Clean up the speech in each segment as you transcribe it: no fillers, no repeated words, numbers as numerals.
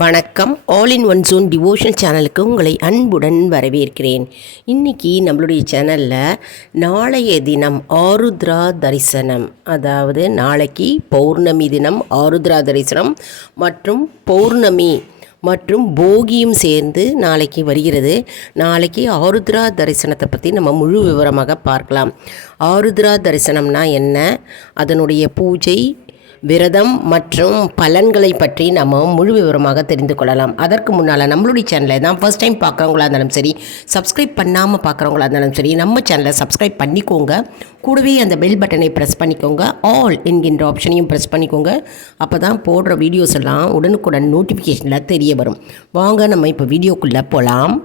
வணக்கம். All in one zone devotional சேனலுக்கு உங்களை அன்புடன் வரவேற்கிறேன். இன்றைக்கி நம்மளுடைய சேனலில் நாளைய தினம் ஆருத்ரா தரிசனம், அதாவது நாளைக்கு பௌர்ணமி தினம் ஆருத்ரா தரிசனம் மற்றும் பௌர்ணமி மற்றும் போகியும் சேர்ந்து நாளைக்கு வருகிறது. நாளைக்கு ஆருத்ரா தரிசனத்தை பற்றி நம்ம முழு விவரமாக பார்க்கலாம். ஆருத்ரா தரிசனம்னா என்ன, அதனுடைய பூஜை, விரதம் மற்றும் பலன்களை பற்றி நம்ம முழு விவரமாக தெரிந்து கொள்ளலாம். அதற்கு முன்னால் நம்மளுடைய சேனலை தான் ஃபர்ஸ்ட் டைம் பார்க்குறவங்களா இருந்தாலும் சரி, சப்ஸ்கிரைப் பண்ணாமல் பார்க்குறவங்களா இருந்தாலும் சரி, நம்ம சேனலை சப்ஸ்கிரைப் பண்ணிக்கோங்க. கூடவே அந்த பெல் பட்டனை ப்ரெஸ் பண்ணிக்கோங்க. ஆல் என்கின்ற ஆப்ஷனையும் ப்ரெஸ் பண்ணிக்கோங்க. அப்போ தான் போடுற வீடியோஸ் எல்லாம் உடனுக்குடன் நோட்டிஃபிகேஷனில் தெரிய வரும். வாங்க நம்ம இப்போ வீடியோக்குள்ளே போகலாம்.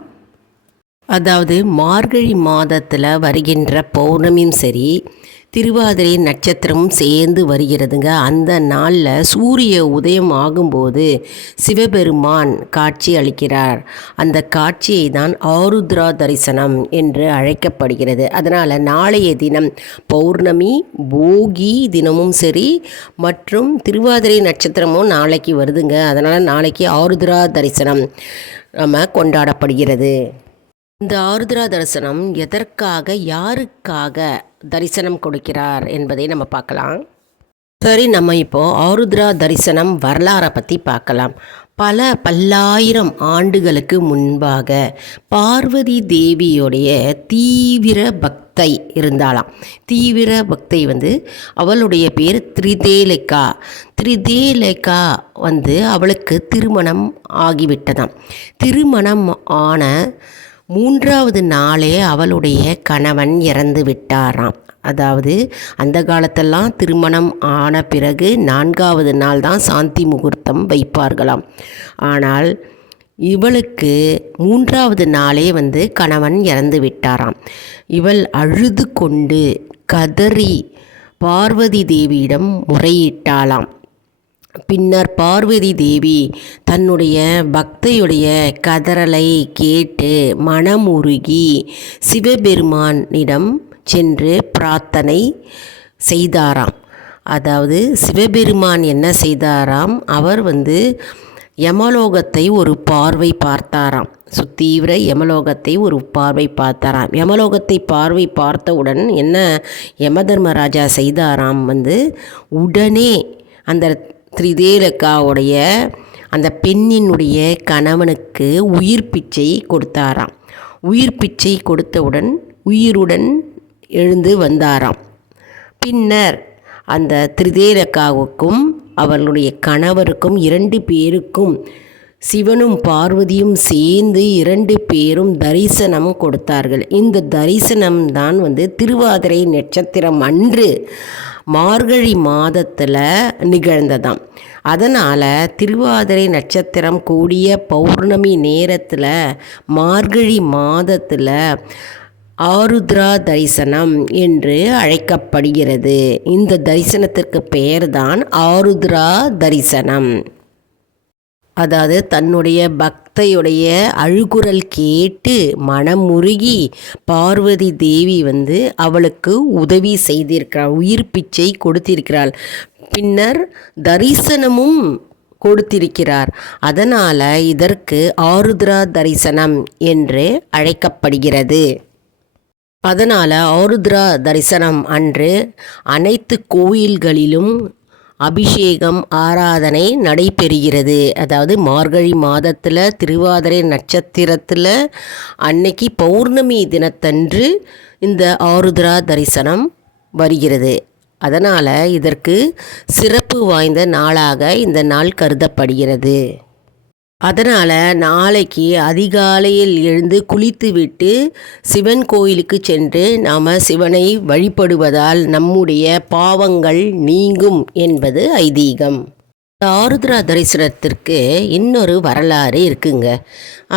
அதாவது மார்கழி மாதத்தில் வருகின்ற பௌர்ணமியும் சரி, திருவாதிரை நட்சத்திரமும் சேர்ந்து வருகிறதுங்க. அந்த நாளில் சூரிய உதயம் ஆகும்போது சிவபெருமான் காட்சி அளிக்கிறார். அந்த காட்சியை தான் ஆருத்ரா தரிசனம் என்று அழைக்கப்படுகிறது. அதனால் நாளைய தினம் பௌர்ணமி, போகி தினமும் சரி மற்றும் திருவாதிரை நட்சத்திரமும் நாளைக்கு வருதுங்க. அதனால் நாளைக்கு ஆருத்ரா தரிசனம் நம்ம கொண்டாடப்படுகிறது. இந்த ஆருத்ரா தரிசனம் எதற்காக, யாருக்காக தரிசனம் கொடுக்கிறார் என்பதை நம்ம பார்க்கலாம். சரி, நம்ம இப்போது ஆருத்ரா தரிசனம் வரலாறை பற்றி பார்க்கலாம். பல்லாயிரம் ஆண்டுகளுக்கு முன்பாக பார்வதி தேவியுடைய தீவிர பக்தை இருந்தாளாம். தீவிர பக்தை அவளுடைய பேர் திரிதேலிகா. திரிதேலிகா அவளுக்கு திருமணம் ஆகிவிட்டதாம். திருமணம் ஆன 3வது நாளே அவளுடைய கணவன் இறந்து விட்டாராம். அதாவது அந்த காலத்தெல்லாம் திருமணம் ஆன பிறகு 4வது நாள் தான் சாந்தி முகூர்த்தம் வைப்பார்களாம். ஆனால் இவளுக்கு 3வது நாளே கணவன் இறந்து விட்டாராம். இவள் அழுது கொண்டு கதறி பார்வதி தேவியிடம் முறையிட்டாளாம். பின்னர் பார்வதி தேவி தன்னுடைய பக்தையுடைய கதறலை கேட்டு மனமுருகி சிவபெருமானிடம் சென்று பிரார்த்தனை செய்தாராம். அதாவது சிவபெருமான் என்ன செய்தாராம், அவர் யமலோகத்தை ஒரு பார்வை பார்த்தாராம். தீவிர யமலோகத்தை ஒரு பார்வை பார்த்தாராம். யமலோகத்தை பார்வை பார்த்தவுடன் என்ன யமதர்மராஜா செய்தாராம், உடனே அந்த திரிதேலிகாவுடைய அந்த பெண்ணினுடைய கணவனுக்கு உயிர் பிச்சை கொடுத்தாராம். உயிர் பிச்சை கொடுத்தவுடன் உயிருடன் எழுந்து வந்தாராம். பின்னர் அந்த திரிதேலிகாவுக்கும் அவளுடைய கணவருக்கும் 2 பேருக்கும் சிவனும் பார்வதியும் சேர்ந்து 2 பேரும் தரிசனம் கொடுத்தார்கள். இந்த தரிசனம்தான் திருவாதிரை நட்சத்திரம் அன்று மார்கழி மாதத்தில் நிகழ்ந்ததாம். அதனால் திருவாதிரை நட்சத்திரம் கூடிய பௌர்ணமி நேரத்தில் மார்கழி மாதத்தில் ஆருத்ரா தரிசனம் என்று அழைக்கப்படுகிறது. இந்த தரிசனத்திற்கு பெயர்தான் ஆருத்ரா தரிசனம். அதாவது தன்னுடைய பக்தையுடைய அழுகுரல் கேட்டு மனமுருகி பார்வதி தேவி அவளுக்கு உதவி செய்திருக்கிறாள், உயிர் பிச்சை கொடுத்திருக்கிறாள். பின்னர் தரிசனமும் கொடுத்திருக்கிறார். அதனால் இதற்கு ஆருத்ரா தரிசனம் என்று அழைக்கப்படுகிறது. அதனால் ஆருத்ரா தரிசனம் அன்று அனைத்து கோயில்களிலும் அபிஷேகம், ஆராதனை நடைபெறுகிறது. அதாவது மார்கழி மாதத்தில் திருவாதிரை நட்சத்திரத்தில் அன்னைக்கு பௌர்ணமி தினத்தன்று இந்த ஆருத்ரா தரிசனம் வருகிறது. அதனால் இதற்கு சிறப்பு வாய்ந்த நாளாக இந்த நாள் கருதப்படுகிறது. அதனால் நாளைக்கு அதிகாலையில் எழுந்து குளித்துவிட்டு சிவன் கோயிலுக்கு சென்று நாம் சிவனை வழிபடுவதால் நம்முடைய பாவங்கள் நீங்கும் என்பது ஐதீகம். ஆருத்ரா தரிசனத்திற்கு இன்னொரு வரலாறு இருக்குங்க.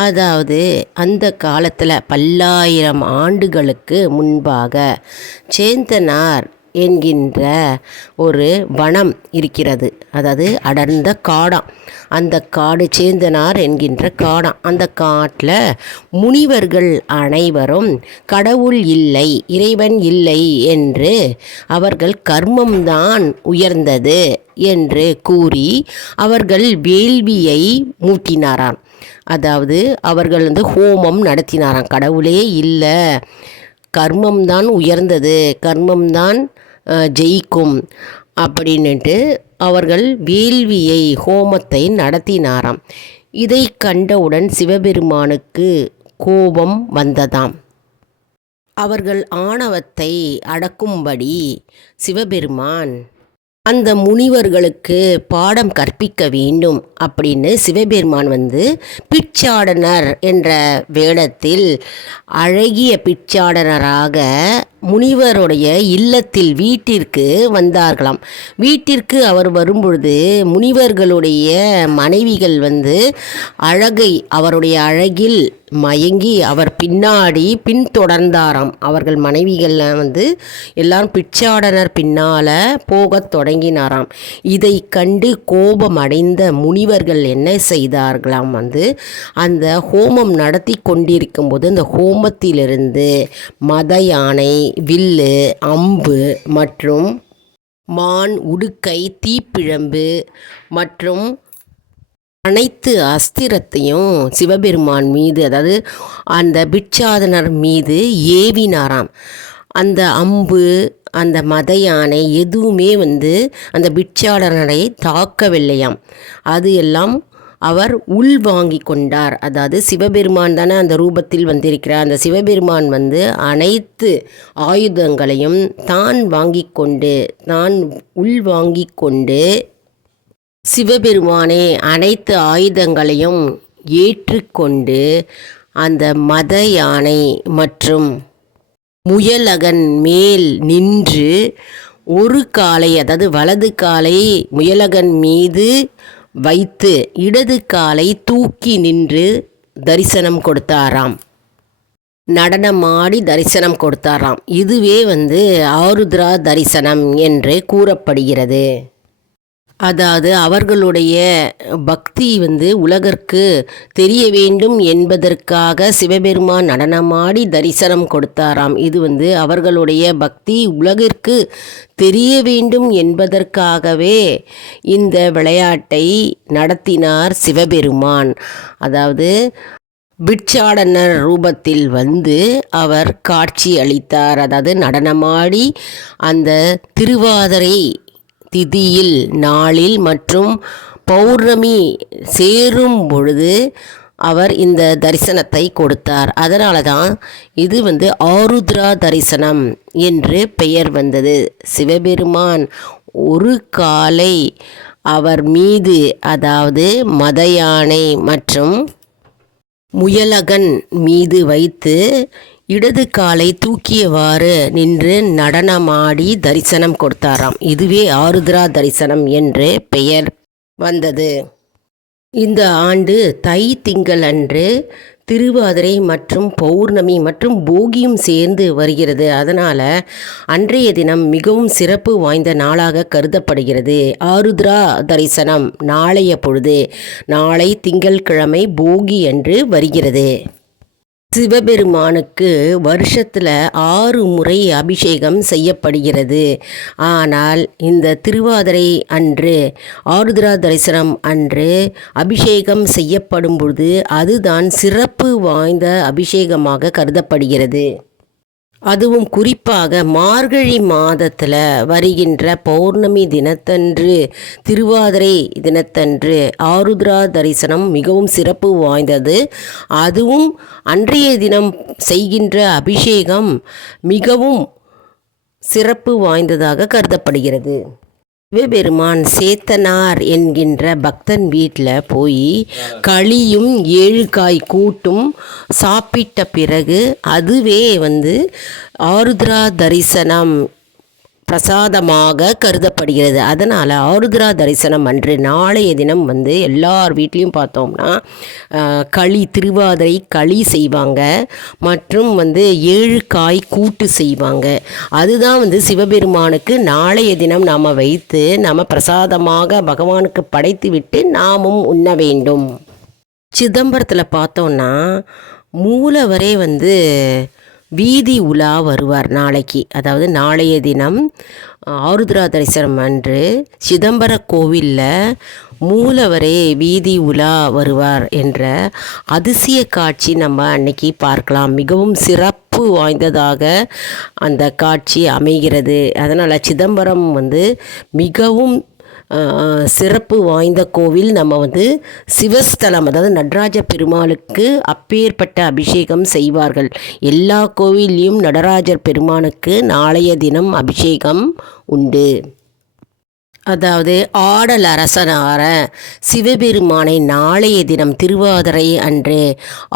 அதாவது அந்த காலத்தில் பல்லாயிரம் ஆண்டுகளுக்கு முன்பாக சேந்தனார் என்கின்ற ஒரு வனம் இருக்கிறது. அதாவது அடர்ந்த காடாம். அந்த காடு சேந்தனார் என்கின்ற காடாம். அந்த காட்டில் முனிவர்கள் அனைவரும் கடவுள் இல்லை, இறைவன் இல்லை என்று அவர்கள் கர்மம்தான் உயர்ந்தது என்று கூறி அவர்கள் வேள்வியை மூட்டினாராம். அதாவது அவர்கள் ஹோமம் நடத்தினாராம். கடவுளே இல்லை, கர்மம்தான் உயர்ந்தது, கர்மம்தான் ஜெயிக்கும் அப்படின்ட்டு அவர்கள் வேள்வியை ஹோமத்தை நடத்தினாராம். இதை கண்டவுடன் சிவபெருமானுக்கு கோபம் வந்ததாம். அவர்கள் ஆணவத்தை அடக்கும்படி சிவபெருமான் அந்த முனிவர்களுக்கு பாடம் கற்பிக்க வேண்டும் அப்படின்னு சிவபெருமான் பிச்சாடனர் என்ற வேடத்தில் அழகிய பிச்சாடனராக முனிவருடைய இல்லத்தில் வீட்டிற்கு வந்தார்களாம். வீட்டிற்கு அவர் வரும்பொழுது முனிவர்களுடைய மனைவிகள் அழகை அவருடைய அழகில் மயங்கி அவர் பின்னாடி பின்தொடர்ந்தாராம். அவர்கள் மனைவிகள் எல்லாரும் பிச்சாடனர் பின்னால் போகத் தொடங்கினாராம். இதை கண்டு கோபம் அடைந்த முனிவர்கள் என்ன செய்தார்களாம், அந்த ஹோமம் நடத்தி கொண்டிருக்கும் போது அந்த ஹோமத்திலிருந்து மத யானை, வில்லு, அம்பு மற்றும் மான், உடுக்கை, தீப்பிழம்பு மற்றும் அனைத்து அஸ்திரத்தையும் சிவபெருமான் மீது, அதாவது அந்த பிட்சாதனர் மீது ஏவினாராம். அந்த அம்பு, அந்த மத யானை எதுவுமே அந்த பிட்சாடனரை தாக்கவில்லையாம். அது எல்லாம் அவர் உள்வாங்கி கொண்டார். அதாவது சிவபெருமான் தானே அந்த ரூபத்தில் வந்திருக்கிறார். அந்த சிவபெருமான் அனைத்து ஆயுதங்களையும் தான் வாங்கி கொண்டு, தான் உள்வாங்கி கொண்டு, சிவபெருமானே அனைத்து ஆயுதங்களையும் ஏற்றுக்கொண்டு அந்த மத யானை மற்றும் முயலகன் மேல் நின்று ஒரு காலை, அதாவது வலது காலை முயலகன் மீது வைத்து இடது காலை தூக்கி நின்று தரிசனம் கொடுத்தாராம். நடனமாடி தரிசனம் கொடுத்தாராம். இதுவே ஆருத்ரா தரிசனம் என்று கூறப்படுகிறது. அதாவது அவர்களுடைய பக்தி உலகிற்கு தெரிய வேண்டும் என்பதற்காக சிவபெருமான் நடனமாடி தரிசனம் கொடுத்தாராம். இது அவர்களுடைய பக்தி உலகிற்கு தெரிய வேண்டும் என்பதற்காகவே இந்த விளையாட்டை நடத்தினார் சிவபெருமான். அதாவது பிட்சாடனர் ரூபத்தில் அவர் காட்சி அளித்தார். அதாவது நடனமாடி அந்த திருவாதிரை திதியில் நாளில் மற்றும் பௌர்ணமி சேரும் பொழுது அவர் இந்த தரிசனத்தை கொடுத்தார். அதனால தான் இது ஆருத்ரா தரிசனம் என்று பெயர் வந்தது. சிவபெருமான் ஒரு காலை அவர் மீது, அதாவது மத யானை மற்றும் முயலகன் மீது வைத்து இடது காலை தூக்கியவாறு நின்று நடனமாடி தரிசனம் கொடுத்தாராம். இதுவே ஆருத்ரா தரிசனம் என்று பெயர் வந்தது. இந்த ஆண்டு தை திங்கள் அன்று திருவாதிரை மற்றும் பௌர்ணமி மற்றும் போகியும் சேர்ந்து வருகிறது. அதனால் அன்றைய தினம் மிகவும் சிறப்பு வாய்ந்த நாளாக கருதப்படுகிறது. ஆருத்ரா தரிசனம் நாளைய பொழுது, நாளை திங்கள்கிழமை போகி அன்று வருகிறது. சிவபெருமானுக்கு வருஷத்தில் 6 முறை அபிஷேகம் செய்யப்படுகிறது. ஆனால் இந்த திருவாதிரை அன்று, ஆருத்ரா தரிசனம் அன்று அபிஷேகம் செய்யப்படும் பொழுது அதுதான் சிறப்பு வாய்ந்த அபிஷேகமாக கருதப்படுகிறது. அதுவும் குறிப்பாக மார்கழி மாதத்தில் வருகின்ற பௌர்ணமி தினத்தன்று, திருவாதிரை தினத்தன்று ஆருத்ரா தரிசனம் மிகவும் சிறப்பு வாய்ந்தது. அதுவும் அன்றைய தினம் செய்கின்ற அபிஷேகம் மிகவும் சிறப்பு வாய்ந்ததாக கருதப்படுகிறது. சிவபெருமான் சேத்தனார் என்கின்ற பக்தன் வீட்டில் போய் களியும் 7 காய் கூட்டும் சாப்பிட்ட பிறகு அதுவே ஆருத்ரா தரிசனம் பிரசாதமாக கருதப்படுகிறது. அதனால் ஆருத்ரா தரிசனம் அன்று நாளைய தினம் எல்லார் வீட்லேயும் பார்த்தோம்னா களி, திருவாதிரை களி செய்வாங்க. மற்றும் 7 காய் கூட்டு செய்வாங்க. அதுதான் சிவபெருமானுக்கு நாளைய தினம் நாம் வைத்து நாம் பிரசாதமாக பகவானுக்கு படைத்து விட்டு நாமும் உண்ண வேண்டும். சிதம்பரத்தில் பார்த்தோன்னா மூலவரே வீதி உலா வருவார் நாளைக்கு. அதாவது நாளைய தினம் ஆருத்ரா தரிசனம் அன்று சிதம்பர கோவிலில் மூலவரே வீதி உலா வருவார் என்ற அதிசய காட்சி நம்ம அன்னைக்கு பார்க்கலாம். மிகவும் சிறப்பு வாய்ந்ததாக அந்த காட்சி அமைகிறது. அதனால் சிதம்பரம் மிகவும் சிறப்பு வாய்ந்த கோவில். நம்ம சிவஸ்தலம், அதாவது நடராஜ பெருமாளுக்கு அப்பேற்பட்ட அபிஷேகம் செய்வார்கள். எல்லா கோவில்லையும் நடராஜர் பெருமானுக்கு நாளைய தினம் அபிஷேகம் உண்டு. அதாவது ஆடல் அரசனார சிவபெருமானை நாளைய தினம் திருவாதிரை அன்று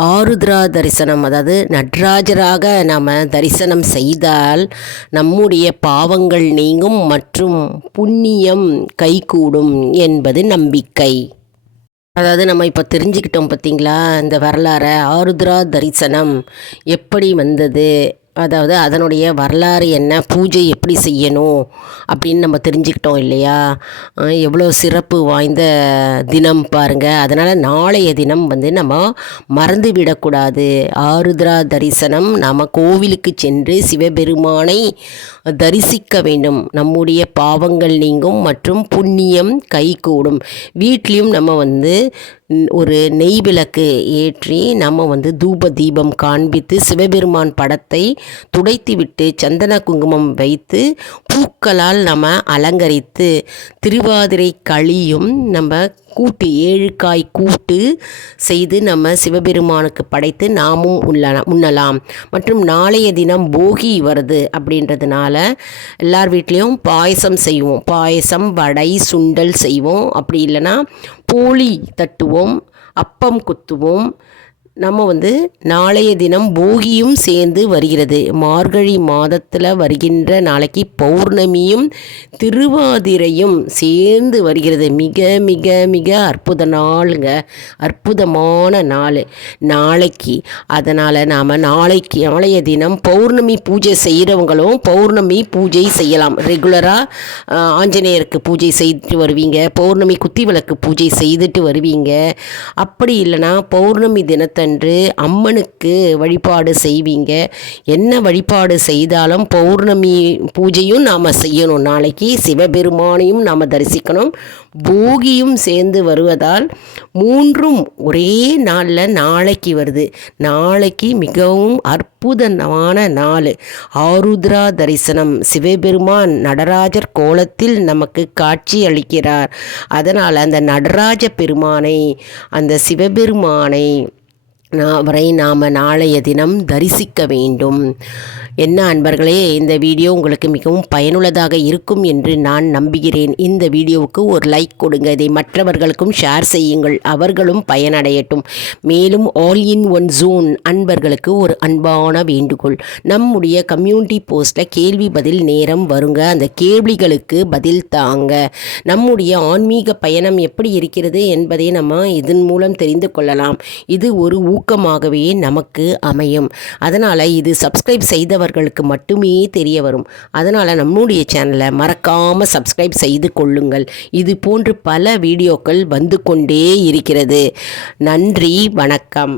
ஆருத்ரா தரிசனம், அதாவது நடராஜராக நாம் தரிசனம் செய்தால் நம்முடைய பாவங்கள் நீங்கும் மற்றும் புண்ணியம் கைகூடும் என்பது நம்பிக்கை. அதாவது நம்ம இப்போ தெரிஞ்சுக்கிட்டோம் பார்த்தீங்களா, இந்த வரலாறை. ஆருத்ரா தரிசனம் எப்படி வந்தது, அதாவது அதனுடைய வரலாறு என்ன, பூஜை எப்படி செய்யணும் அப்படின்னு நம்ம தெரிஞ்சுக்கிட்டோம் இல்லையா. எவ்வளோ சிறப்பு வாய்ந்த தினம் பாருங்கள். அதனால் நாளைய தினம் நம்ம மறந்து விடக்கூடாது. ஆருத்ரா தரிசனம், நாம் கோவிலுக்கு சென்று சிவபெருமானை தரிசிக்க வேண்டும். நம்முடைய பாவங்கள் நீங்கும் மற்றும் புண்ணியம் கைகூடும். வீட்லேயும் நம்ம ஒரு நெய் விளக்கு ஏற்றி நம்ம தூப தீபம் காண்பித்து சிவபெருமான் படத்தை துடைத்து விட்டு சந்தன குங்குமம் வைத்து பூக்களால் நம்ம அலங்கரித்து திருவாதிரை களியும் நம்ம கூட்டு 7 காய் கூட்டு செய்து நம்ம சிவபெருமானுக்கு படைத்து நாமும் உண்ணலாம். மற்றும் நாளைய தினம் போகி வருது அப்படின்றதுனால எல்லார் வீட்லேயும் பாயசம் செய்வோம். பாயசம், வடை, சுண்டல் செய்வோம். அப்படி இல்லைன்னா போளி தட்டுவோம், அப்பம் குத்துவோம். நம்ம நாளைய தினம் போகியும் சேர்ந்து வருகிறது. மார்கழி மாதத்தில் வருகின்ற நாளைக்கு பௌர்ணமியும் திருவாதிரையும் சேர்ந்து வருகிறது. மிக மிக மிக அற்புத நாளுங்க, அற்புதமான நாள் நாளைக்கு. அதனால் நாம் நாளைய தினம் பௌர்ணமி பூஜை செய்கிறவங்களும் பௌர்ணமி பூஜை செய்யலாம். ரெகுலராக ஆஞ்சநேயருக்கு பூஜை செய்துட்டு வருவீங்க, பௌர்ணமி குத்தி விளக்கு பூஜை செய்துட்டு வருவீங்க. அப்படி இல்லைன்னா பௌர்ணமி தினத்தை அம்மனுக்கு வழிபாடு செய்வீங்க. என்ன வழிபாடு செய்தாலும் பௌர்ணமி பூஜையும் நாம் செய்யணும். நாளைக்கு சிவபெருமானையும் நாம் தரிசிக்கணும், போகியும் சேர்ந்து வருவதால் 3ம் ஒரே நாளில் நாளைக்கு வருது. நாளைக்கு மிகவும் அற்புதமான நாள். ஆருத்ரா தரிசனம், சிவபெருமான் நடராஜர் கோலத்தில் நமக்கு காட்சி அளிக்கிறார். அதனால் அந்த நடராஜ பெருமானை, அந்த சிவபெருமானை அவரை நாம் நாளைய தினம் தரிசிக்க வேண்டும். என்ன அன்பர்களே, இந்த வீடியோ உங்களுக்கு மிகவும் பயனுள்ளதாக இருக்கும் என்று நான் நம்புகிறேன். இந்த வீடியோவுக்கு ஒரு லைக் கொடுங்க, இதை மற்றவர்களுக்கும் ஷேர் செய்யுங்கள், அவர்களும் பயனடையட்டும். மேலும் ஆல் இன் ஒன் ஜோன் அன்பர்களுக்கு ஒரு அன்பான வேண்டுகோள். நம்முடைய கம்யூனிட்டி போஸ்ட்டில் கேள்வி பதில் நேரம் வருங்க, அந்த கேள்விகளுக்கு பதில் தாங்க. நம்முடைய ஆன்மீக பயணம் எப்படி இருக்கிறது என்பதை நம்ம இதன் மூலம் தெரிந்து கொள்ளலாம். இது ஒரு ஊக்கமாகவே நமக்கு அமையும். அதனால் இது சப்ஸ்கிரைப் செய்தவர்களுக்கு மட்டுமே தெரிய வரும். அதனால் நம்முடைய சேனலை மறக்காமல் சப்ஸ்கிரைப் செய்து கொள்ளுங்கள். இது போன்று பல வீடியோக்கள் வந்து கொண்டே இருக்கிறது. நன்றி, வணக்கம்.